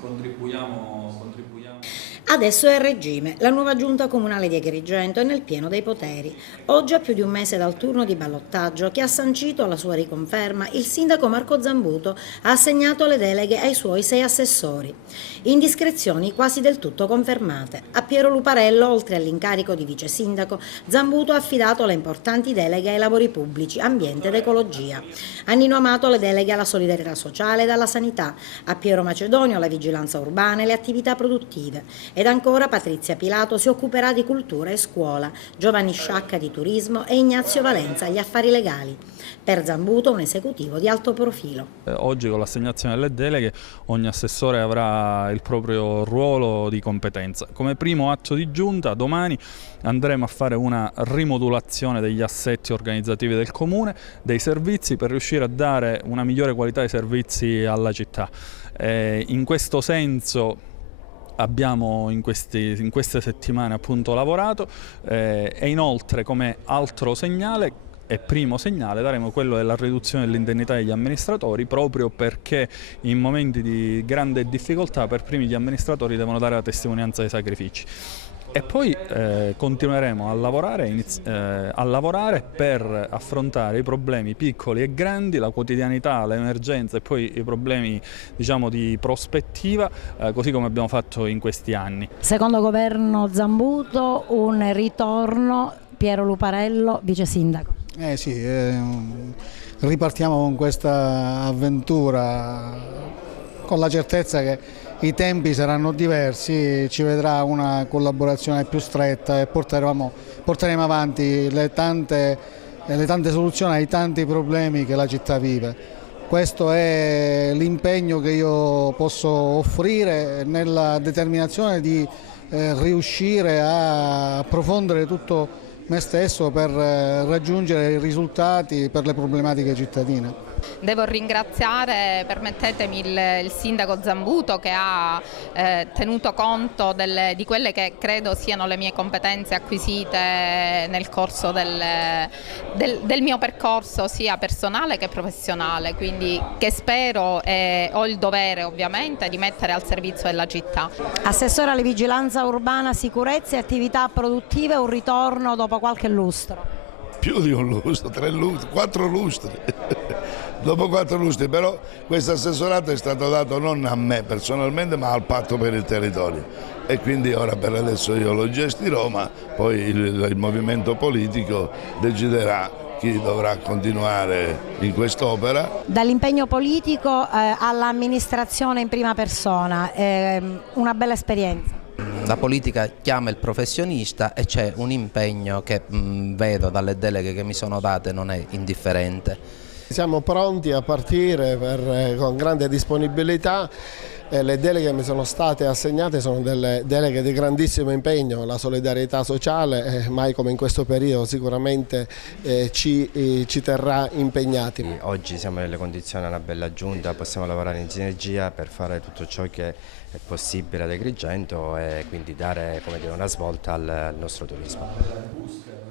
contribuiamo. Adesso è a regime. La nuova giunta comunale di Agrigento è nel pieno dei poteri. Oggi, a più di un mese dal turno di ballottaggio che ha sancito la sua riconferma, il sindaco Marco Zambuto ha assegnato le deleghe ai suoi 6 assessori. Indiscrezioni quasi del tutto confermate. A Piero Luparello, oltre all'incarico di vice sindaco, Zambuto ha affidato le importanti deleghe ai lavori pubblici, ambiente ed ecologia. A Nino Amato le deleghe alla solidarietà sociale ed alla sanità. A Piero Macedonio la vigilanza urbana e le attività produttive. Ed ancora Patrizia Pilato si occuperà di cultura e scuola, Giovanni Sciacca di turismo e Ignazio Valenza agli affari legali. Per Zambuto un esecutivo di alto profilo. Oggi con l'assegnazione delle deleghe ogni assessore avrà il proprio ruolo di competenza. Come primo atto di giunta domani andremo a fare una rimodulazione degli assetti organizzativi del Comune, dei servizi per riuscire a dare una migliore qualità dei servizi alla città. In questo senso abbiamo in queste settimane appunto lavorato e inoltre come altro segnale e primo segnale daremo quello della riduzione dell'indennità degli amministratori, proprio perché in momenti di grande difficoltà per primi gli amministratori devono dare la testimonianza dei sacrifici. E poi continueremo a lavorare per affrontare i problemi piccoli e grandi, la quotidianità, le emergenze e poi i problemi, diciamo, di prospettiva, così come abbiamo fatto in questi anni. Secondo governo Zambuto un ritorno Piero Luparello, vice sindaco. Sì, ripartiamo con questa avventura con la certezza che i tempi saranno diversi, ci vedrà una collaborazione più stretta e porteremo avanti le tante soluzioni ai tanti problemi che la città vive. Questo è l'impegno che io posso offrire nella determinazione di riuscire a approfondire tutto me stesso per raggiungere i risultati per le problematiche cittadine. Devo ringraziare, permettetemi, il sindaco Zambuto che ha tenuto conto di quelle che credo siano le mie competenze acquisite nel corso del mio percorso sia personale che professionale, quindi che spero e ho il dovere ovviamente di mettere al servizio della città. Assessore alle vigilanza urbana, sicurezza e attività produttive, un ritorno dopo qualche lustro. Più di un lustro, 3 lustri, 4 lustri. Dopo 4 lustri, però questo assessorato è stato dato non a me personalmente ma al Patto per il Territorio e quindi ora per adesso io lo gestirò, ma poi il movimento politico deciderà chi dovrà continuare in quest'opera. Dall'impegno politico all'amministrazione in prima persona, una bella esperienza. La politica chiama il professionista e c'è un impegno che vedo dalle deleghe che mi sono date non è indifferente. Siamo pronti a partire con grande disponibilità. Le deleghe che mi sono state assegnate sono delle deleghe di grandissimo impegno, la solidarietà sociale mai come in questo periodo sicuramente ci terrà impegnati. Oggi siamo nelle condizioni, una bella giunta, possiamo lavorare in sinergia per fare tutto ciò che è possibile ad Agrigento e quindi dare, come dire, una svolta al nostro turismo.